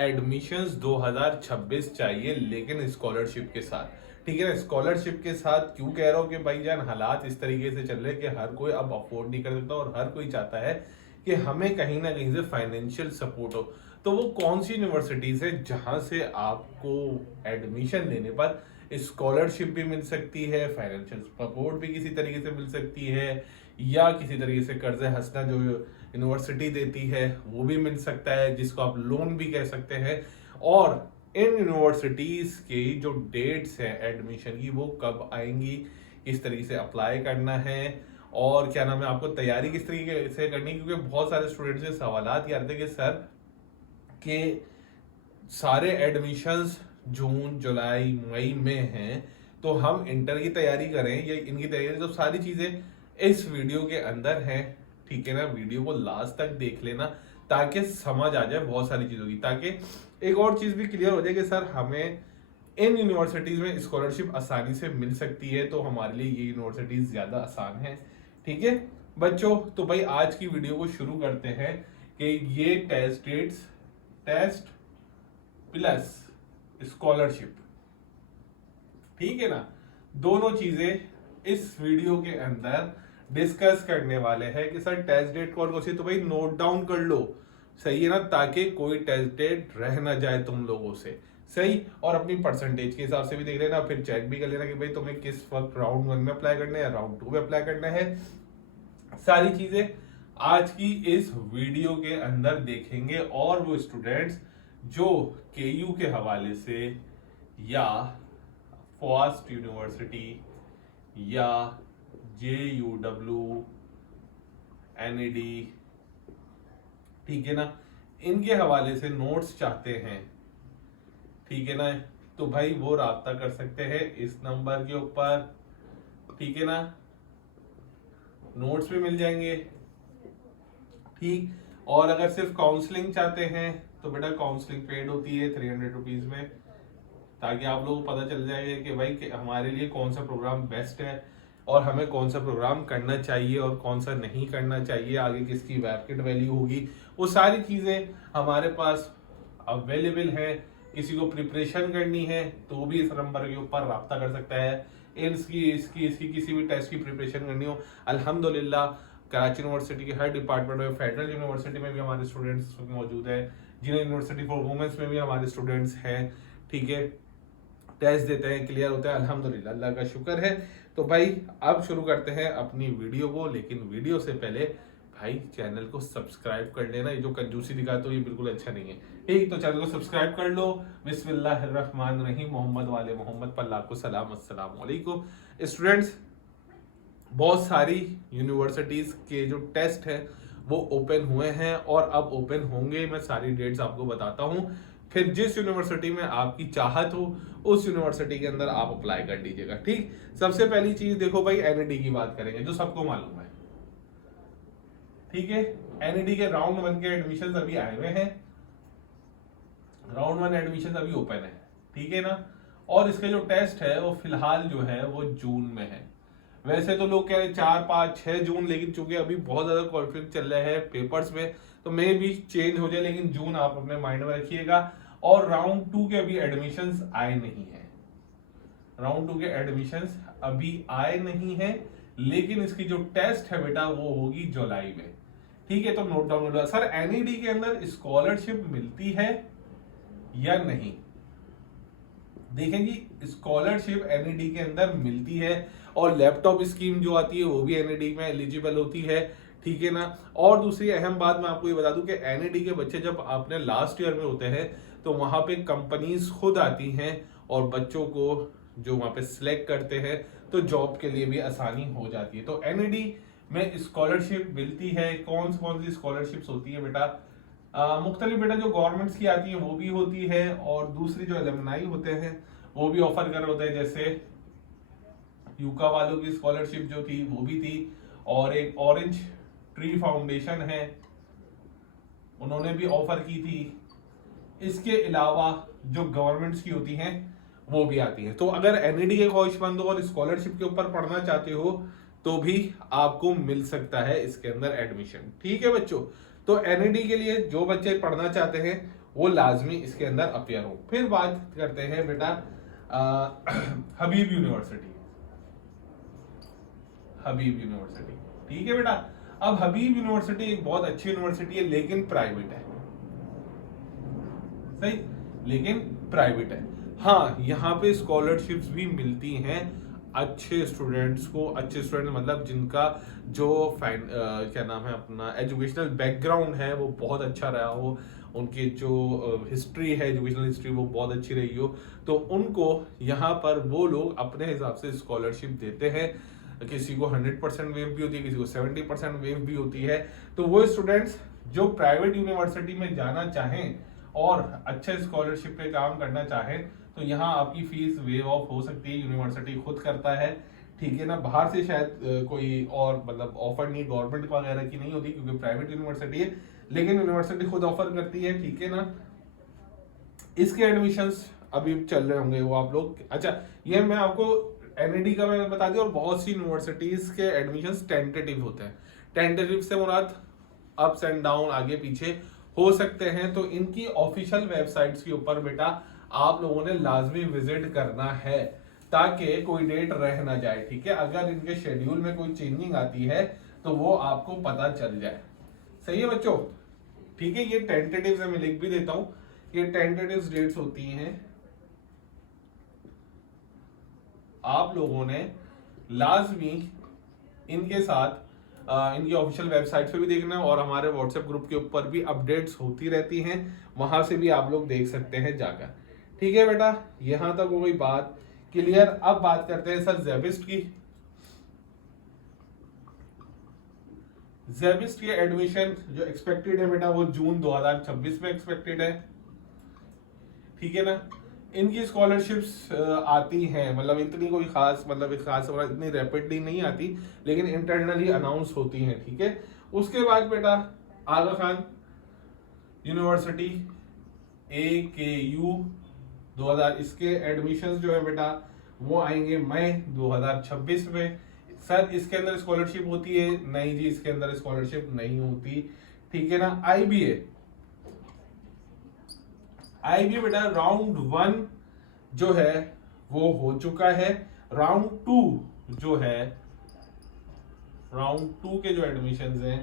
Admissions 2026 चाहिए लेकिन scholarship के साथ। ठीक है ना, स्कॉलरशिप के साथ क्यों कह रहा हूँ कि भाईजान हालात इस तरीके से चल रहे हैं कि हर कोई अब अफोर्ड नहीं कर सकता और हर कोई चाहता है कि हमें कहीं ना कहीं से फाइनेंशियल सपोर्ट हो। तो वो कौन सी यूनिवर्सिटीज है जहां से आपको एडमिशन लेने पर स्कॉलरशिप भी मिल सकती है, फाइनेंशियल सपोर्ट भी किसी तरीके से मिल सकती है, या किसी तरीके से कर्ज हंसना जो यूनिवर्सिटी देती है वो भी मिल सकता है, जिसको आप लोन भी कह सकते हैं। और इन यूनिवर्सिटीज की जो डेट्स हैं एडमिशन की वो कब आएंगी, किस तरीके से अप्लाई करना है, और क्या नाम है आपको तैयारी किस तरीके से करनी है। क्योंकि बहुत सारे स्टूडेंट्स से सवाल ये आते हैं कि सर के सारे एडमिशंस जून जुलाई मई में हैं, तो हम इंटर की तैयारी करें या इनकी तैयारी, तो सारी चीजें इस वीडियो के अंदर हैं। ठीक है ना, वीडियो को लास्ट तक देख लेना ताकि समझ आ जाए बहुत सारी चीजों की, ताकि एक और चीज भी क्लियर हो जाए कि सर हमें इन यूनिवर्सिटीज में स्कॉलरशिप आसानी से मिल सकती है, तो हमारे लिए ये यूनिवर्सिटीज ज्यादा आसान है। ठीक है बच्चों, तो भाई आज की वीडियो को शुरू करते हैं कि ये टेस्ट प्लस स्कॉलरशिप, ठीक है ना, दोनों चीजें इस वीडियो के अंदर डिस्कस करने वाले हैं कि सर टेस्ट डेट कौन कौन सी, तो भाई नोट डाउन कर लो, सही है ना, ताकि कोई टेस्ट डेट रह ना जाए तुम लोगों से, सही। और अपनी परसेंटेज के हिसाब से भी देख लेना, फिर चेक भी कर लेना कि भाई तुम्हें किस वक्त राउंड 1 में अप्लाई करना है या राउंड 2 में अप्लाई करना है। सारी चीजें आज की इस वीडियो के अंदर देखेंगे। और वो स्टूडेंट्स जो केयू के हवाले से या फॉस्ट यूनिवर्सिटी या JUW NED, ठीक है ना, इनके हवाले से नोट्स चाहते हैं, ठीक है ना, तो भाई वो राब्ता कर सकते हैं इस नंबर के ऊपर, ठीक है ना, नोट्स भी मिल जाएंगे। ठीक, और अगर सिर्फ काउंसलिंग चाहते हैं तो बेटा काउंसलिंग पेड होती है 300 रुपीज में, ताकि आप लोगों को पता चल जाएगा कि भाई कि हमारे लिए कौन सा प्रोग्राम बेस्ट है और हमें कौन सा प्रोग्राम करना चाहिए और कौन सा नहीं करना चाहिए, आगे किसकी मार्केट वैल्यू होगी, वो सारी चीज़ें हमारे पास अवेलेबल है। किसी को प्रिपरेशन करनी है तो भी इस नंबर के ऊपर रब्ता कर सकता है। इसकी किसी भी टेस्ट की प्रिपरेशन करनी हो, अल्हम्दुलिल्लाह कराची यूनिवर्सिटी के हर डिपार्टमेंट में, फेडरल यूनिवर्सिटी में भी हमारे स्टूडेंट्स मौजूद है, जिन्हें यूनिवर्सिटी फॉर वुमेन्स में भी हमारे स्टूडेंट्स हैं, ठीक है, टेस्ट देते हैं, क्लियर होता है, अल्हम्दुलिल्लाह, अल्लाह का शुक्र है। तो भाई अब शुरू करते हैं अपनी वीडियो को, लेकिन वीडियो से पहले भाई चैनल को सब्सक्राइब कर लेना, ये जो कंजूसी दिखाते हो ये बिल्कुल अच्छा नहीं है। ठीक, तो चैनल को सब्सक्राइब कर लो। बिस्मिल्लाहिर्रहमानिर्रहीम, मोहम्मद वाले मोहम्मद पर लाखों सलाम, अस्सलाम वालेकुम। स्टूडेंट्स, बहुत सारी यूनिवर्सिटीज के जो टेस्ट है वो ओपन हुए हैं और अब ओपन होंगे, मैं सारी डेट्स आपको बताता हूँ। फिर जिस यूनिवर्सिटी में आपकी चाहत हो उस यूनिवर्सिटी के अंदर आप अप्लाई कर दीजिएगा। ठीक, सबसे पहली चीज देखो भाई, एनईडी की बात करेंगे जो सबको मालूम है, ठीक है। एनईडी के राउंड 1 के एडमिशन अभी आए हुए हैं, राउंड 1 एडमिशन अभी ओपन है, ठीक है ना, और इसके जो टेस्ट है वो फिलहाल जो है वो जून में है। वैसे तो लोग कह रहे 4, 5, 6 जून, लेकिन चूंकि अभी बहुत ज्यादा कॉन्फ्लिक्ट चल रहा है पेपर्स में तो मे भी चेंज हो जाए, लेकिन जून आप अपने माइंड में रखिएगा। और राउंड 2 के अभी एडमिशंस आए नहीं है, राउंड 2 के एडमिशंस अभी आए नहीं है, लेकिन इसकी जो टेस्ट है बेटा वो होगी जुलाई में, ठीक है। तो नोट डाउन होगा। सर एनईडी के अंदर स्कॉलरशिप मिलती है या नहीं? देखें जी, स्कॉलरशिप एनईडी के अंदर मिलती है और लैपटॉप स्कीम जो आती है वो भी एनईडी में एलिजिबल होती है, ठीक है ना। और दूसरी अहम बात मैं आपको ये बता दूं कि एनईडी के बच्चे जब अपने लास्ट ईयर में होते हैं तो वहां पे कंपनीज खुद आती हैं और बच्चों को जो वहां पे सिलेक्ट करते हैं, तो जॉब के लिए भी आसानी हो जाती है। तो एनईडी में स्कॉलरशिप मिलती है। कौन सी स्कॉलरशिप्स होती है बेटा? मुख्तलिफ बेटा जो गवर्नमेंट्स की आती है वो भी होती है, और दूसरी जो एलुमनाई होते हैं वो भी ऑफर कर रहे होते हैं, जैसे यूका वालों की स्कॉलरशिप जो थी वो भी थी, और एक ऑरेंज ट्री फाउंडेशन है उन्होंने भी ऑफर की थी। इसके अलावा जो गवर्नमेंट्स की होती हैं वो भी आती है। तो अगर एनईडी के ख्वाहिशमंद हो और स्कॉलरशिप के ऊपर पढ़ना चाहते हो तो भी आपको मिल सकता है इसके अंदर एडमिशन, ठीक है बच्चों। तो एनईडी के लिए जो बच्चे पढ़ना चाहते हैं वो लाजमी इसके अंदर अपियर हो। फिर बात करते हैं बेटा हबीब यूनिवर्सिटी। हबीब यूनिवर्सिटी, ठीक है बेटा। अब हबीब यूनिवर्सिटी एक बहुत अच्छी यूनिवर्सिटी है, लेकिन प्राइवेट है, सही, लेकिन प्राइवेट है। हाँ, यहाँ पे स्कॉलरशिप्स भी मिलती हैं अच्छे स्टूडेंट्स को। अच्छे स्टूडेंट मतलब जिनका जो क्या नाम है अपना एजुकेशनल बैकग्राउंड है वो बहुत अच्छा रहा हो, उनकी जो हिस्ट्री है, एजुकेशनल हिस्ट्री वो बहुत अच्छी रही हो, तो उनको यहाँ पर वो लोग अपने हिसाब से स्कॉलरशिप देते हैं। किसी को 100% वेव भी होती है, किसी को 70% वेव भी होती है। तो वो स्टूडेंट्स जो प्राइवेट यूनिवर्सिटी में जाना चाहें और अच्छे स्कॉलरशिप पे काम करना चाहें, तो यहाँ आपकी फीस वेव ऑफ हो सकती है, यूनिवर्सिटी खुद करता है, ठीक है ना। बाहर से शायद कोई और मतलब ऑफर नहीं गवर्नमेंट वगैरह की नहीं होती, क्योंकि प्राइवेट यूनिवर्सिटी है, लेकिन यूनिवर्सिटी खुद ऑफर करती है, ठीक है ना। इसके एडमिशंस अभी चल रहे होंगे वो आप लोग, अच्छा ये मैं आपको एनईडी का मैंने बता दिया। और बहुत सी यूनिवर्सिटीज के एडमिशंस टेंटेटिव होते हैं। टेंटेटिव से मुराद अप्स एंड डाउन, आगे पीछे हो सकते हैं। तो इनकी ऑफिशियल वेबसाइट्स के ऊपर बेटा आप लोगों ने लाजमी विजिट करना है, ताकि कोई डेट रह ना जाए, ठीक है। अगर इनके शेड्यूल में कोई चेंजिंग आती है तो वो आपको पता चल जाए, सही है बच्चों, ठीक है। ये टेंटेटिव मैं लिख भी देता हूं, ये टेंटेटिव डेट्स होती हैं। आप लोगों ने लाजमी इनके साथ इनकी ऑफिशियल वेबसाइट पे भी देखना है, और हमारे व्हाट्सएप ग्रुप के ऊपर भी अपडेट्स होती रहती हैं, वहां से भी आप लोग देख सकते हैं जाकर, ठीक है बेटा। यहां तक हो गई बात क्लियर। अब बात करते हैं सर जेबिस्ट की। जेबिस्ट की एडमिशन जो एक्सपेक्टेड है बेटा वो जून 2026 में एक्सपेक्टेड है, ठीक है ना। इनकी स्कॉलरशिप्स आती हैं, मतलब इतनी कोई खास मतलब इतनी रैपिडली नहीं आती, लेकिन इंटरनली अनाउंस होती हैं, ठीक है। उसके बाद बेटा आगा खान यूनिवर्सिटी AKU 2000, इसके एडमिशंस जो है बेटा वो आएंगे मई 2026 में। सर इसके अंदर स्कॉलरशिप होती है? नहीं जी, इसके अंदर स्कॉलरशिप नहीं होती, ठीक है ना। IBA बेटा राउंड 1 जो है वो हो चुका है। राउंड 2 जो है, राउंड 2 के जो एडमिशंस हैं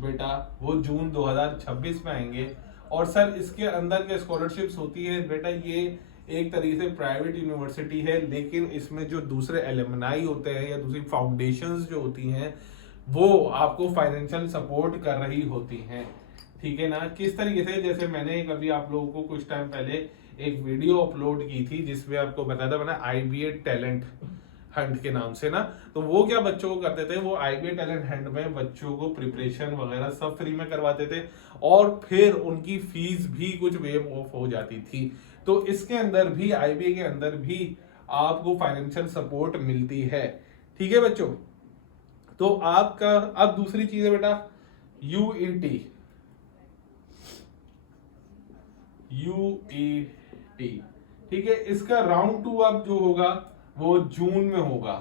बेटा वो जून 2026 में आएंगे। और सर इसके अंदर के स्कॉलरशिप्स होती है बेटा, ये एक तरीके से प्राइवेट यूनिवर्सिटी है, लेकिन इसमें जो दूसरे एलुमनाई होते हैं या दूसरी फाउंडेशंस जो होती हैं वो आपको फाइनेंशियल सपोर्ट कर रही होती हैं, ठीक है ना। किस तरीके से, जैसे मैंने कभी आप लोगों को कुछ टाइम पहले एक वीडियो अपलोड की थी जिसमें आपको बताया था मैंने IBA टैलेंट हंट के नाम से ना, तो वो क्या बच्चों को करते थे, वो IBA टैलेंट हंट में बच्चों को प्रिपरेशन वगैरह सब फ्री में करवाते थे, और फिर उनकी फीस भी कुछ वेव ऑफ हो जाती थी। तो इसके अंदर भी IBA के अंदर भी आपको फाइनेंशियल सपोर्ट मिलती है, ठीक है बच्चों। तो आपका अब दूसरी चीज है बेटा UET, ठीक है। इसका राउंड 2 अब जो होगा वो जून में होगा,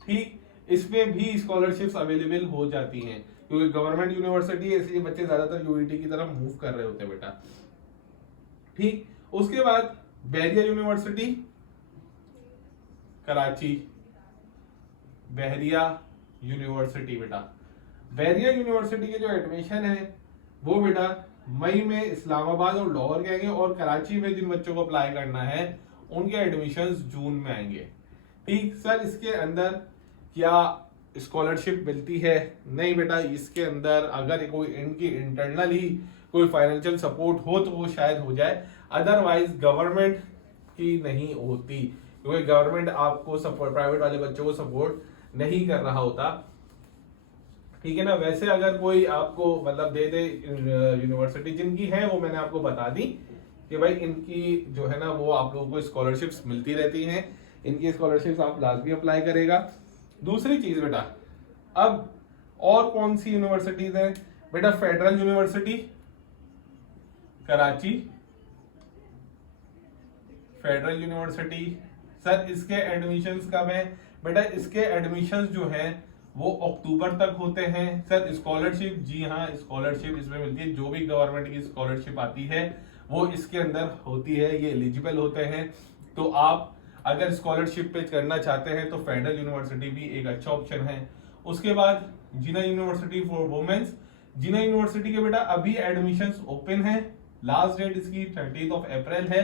ठीक। इसमें भी स्कॉलरशिप्स अवेलेबल हो जाती हैं, क्योंकि गवर्नमेंट यूनिवर्सिटी है, इसलिए बच्चे ज्यादातर UET की तरफ मूव कर रहे होते हैं बेटा, ठीक। उसके बाद बैरिया यूनिवर्सिटी कराची, बहरिया यूनिवर्सिटी बेटा, बहरिया यूनिवर्सिटी के जो एडमिशन है वो बेटा मई में इस्लामाबाद और लाहौर के आएंगे, और कराची में जिन बच्चों को अप्लाई करना है उनके एडमिशंस जून में आएंगे, ठीक। सर इसके अंदर क्या स्कॉलरशिप मिलती है? नहीं बेटा, इसके अंदर अगर कोई इनकी इंटरनली कोई फाइनेंशियल सपोर्ट हो तो वो शायद हो जाए, अदरवाइज गवर्नमेंट की नहीं होती, क्योंकि गवर्नमेंट आपको सपोर्ट, प्राइवेट वाले बच्चों को सपोर्ट नहीं कर रहा होता, ठीक है ना। वैसे अगर कोई आपको मतलब दे दे यूनिवर्सिटी जिनकी है वो मैंने आपको बता दी कि भाई इनकी जो है ना वो आप लोगों को स्कॉलरशिप्स मिलती रहती हैं, इनकी स्कॉलरशिप्स आप लाजमी अप्लाई करेगा। दूसरी चीज बेटा, अब और कौन सी यूनिवर्सिटीज है बेटा, federal university Karachi, federal university. Sir इसके एडमिशंस कब है बेटा, इसके एडमिशंस जो है वो अक्टूबर तक होते हैं। सर स्कॉलरशिप, जी हाँ स्कॉलरशिप इसमें मिलती है, जो भी गवर्नमेंट की स्कॉलरशिप आती है वो इसके अंदर होती है, ये एलिजिबल होते हैं। तो आप अगर स्कॉलरशिप पे करना चाहते हैं तो फेडरल यूनिवर्सिटी भी एक अच्छा ऑप्शन है। उसके बाद Jinnah university for women's, Jinnah university के बेटा अभी एडमिशंस ओपन है, लास्ट डेट इसकी 30 अप्रैल है,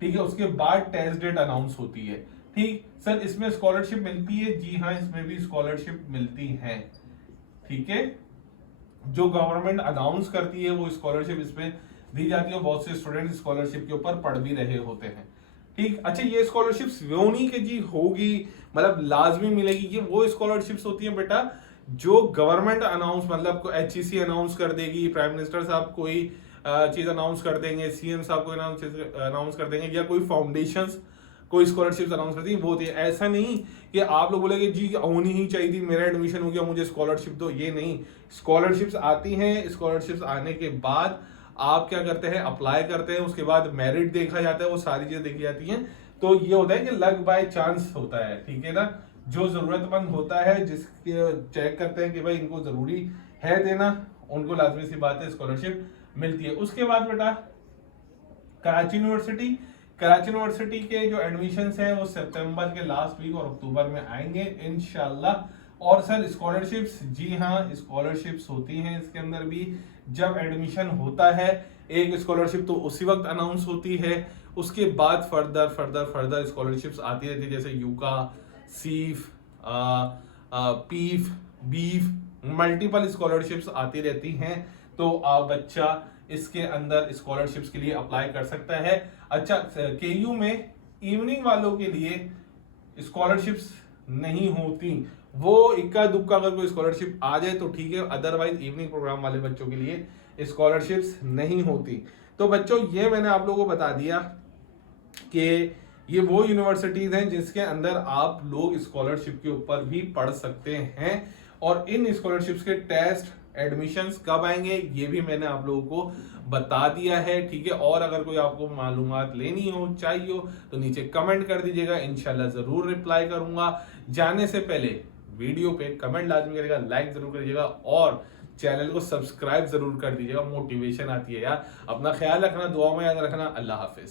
ठीक है। उसके बाद टेस्ट डेट अनाउंस होती है, ठीक। सर इसमें स्कॉलरशिप मिलती है, जी हाँ इसमें भी स्कॉलरशिप मिलती है, ठीक है। जो गवर्नमेंट अनाउंस करती है वो स्कॉलरशिप इसमें दी जाती है, बहुत से स्टूडेंट स्कॉलरशिप के ऊपर पढ़ भी रहे होते हैं, ठीक। अच्छा ये स्कॉलरशिप वो नहीं कि जी होगी मतलब लाजमी मिलेगी, ये वो स्कॉलरशिप्स होती है बेटा जो गवर्नमेंट अनाउंस, मतलब एचईसी अनाउंस कर देगी, प्राइम मिनिस्टर साहब कोई चीज अनाउंस कर देंगे, सीएम साहब कोई अनाउंस कर देंगे, या कोई फाउंडेशंस कोई स्कॉलरशिप अनाउंस करती है, वो होती है। ऐसा नहीं कि आप लोग बोलेंगे जी होनी ही चाहिए थी, मेरा एडमिशन हो गया मुझे स्कॉलरशिप दो, ये नहीं। स्कॉलरशिप्स आती हैं, स्कॉलरशिप्स आने के बाद आप क्या करते हैं, अप्लाई करते हैं, उसके बाद मेरिट देखा जाता है, वो सारी चीजें देखी जाती हैं। तो ये होता है कि लक बाय चांस होता है, ठीक है ना। जो जरूरतमंद होता है, जिसके चेक करते हैं कि भाई इनको जरूरी है देना, उनको लाजमी सी बात है स्कॉलरशिप मिलती है। उसके बाद बेटा कराची यूनिवर्सिटी, कराची यूनिवर्सिटी के जो एडमिशंस हैं वो सितंबर के लास्ट वीक और अक्टूबर में आएंगे इंशाल्लाह। और सर स्कॉलरशिप्स, जी हाँ स्कॉलरशिप्स होती हैं इसके अंदर भी। जब एडमिशन होता है एक स्कॉलरशिप तो उसी वक्त अनाउंस होती है, उसके बाद फर्दर फर्दर फर्दर स्कॉलरशिप्स आती रहती है, जैसे यूका, सीफ, पीफ, बीफ, मल्टीपल स्कॉलरशिप्स आती रहती हैं। तो आप बच्चा इसके अंदर स्कॉलरशिप्स के लिए अप्लाई कर सकता है। अच्छा केयू में इवनिंग वालों के लिए स्कॉलरशिप्स नहीं होती, वो इक्का दुक्का अगर कोई स्कॉलरशिप आ जाए तो ठीक है, अदरवाइज इवनिंग प्रोग्राम वाले बच्चों के लिए स्कॉलरशिप्स नहीं होती। तो बच्चों ये मैंने आप लोगों को बता दिया कि ये वो यूनिवर्सिटीज हैं जिसके अंदर आप लोग स्कॉलरशिप के ऊपर भी पढ़ सकते हैं। और इन स्कॉलरशिप्स के टेस्ट एडमिशंस कब आएंगे ये भी मैंने आप लोगों को बता दिया है, ठीक है। और अगर कोई आपको मालूमात लेनी हो, चाहिए हो, तो नीचे कमेंट कर दीजिएगा, इंशाल्लाह जरूर रिप्लाई करूंगा। जाने से पहले वीडियो पे कमेंट लाजमी करिएगा, लाइक जरूर करिएगा और चैनल को सब्सक्राइब जरूर कर दीजिएगा, मोटिवेशन आती है यार। अपना ख्याल रखना, दुआ में याद रखना, अल्लाह हाफिज।